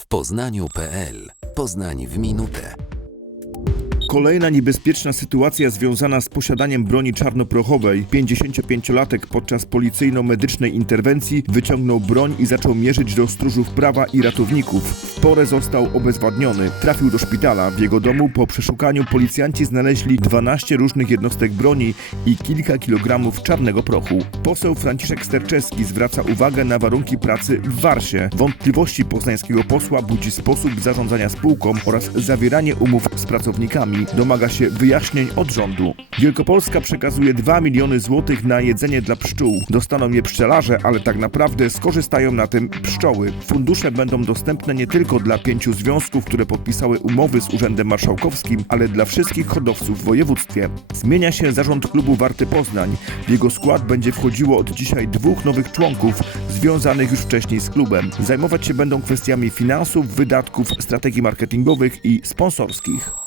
w Poznaniu.pl. Poznań w minutę. Kolejna niebezpieczna sytuacja związana z posiadaniem broni czarnoprochowej. 55-latek podczas policyjno-medycznej interwencji wyciągnął broń i zaczął mierzyć do stróżów prawa i ratowników. W porę został obezwładniony. Trafił do szpitala. W jego domu po przeszukaniu policjanci znaleźli 12 różnych jednostek broni i kilka kilogramów czarnego prochu. Poseł Franciszek Sterczewski zwraca uwagę na warunki pracy w Warsie. Wątpliwości poznańskiego posła budzi sposób zarządzania spółką oraz zawieranie umów z pracownikami. Domaga się wyjaśnień od rządu. Wielkopolska przekazuje 2 miliony złotych na jedzenie dla pszczół. Dostaną je pszczelarze, ale tak naprawdę skorzystają na tym pszczoły. Fundusze będą dostępne nie tylko dla pięciu związków, które podpisały umowy z Urzędem Marszałkowskim, ale dla wszystkich hodowców w województwie. Zmienia się zarząd klubu Warty Poznań. W jego skład będzie wchodziło od dzisiaj dwóch nowych członków, związanych już wcześniej z klubem. Zajmować się będą kwestiami finansów, wydatków, strategii marketingowych i sponsorskich.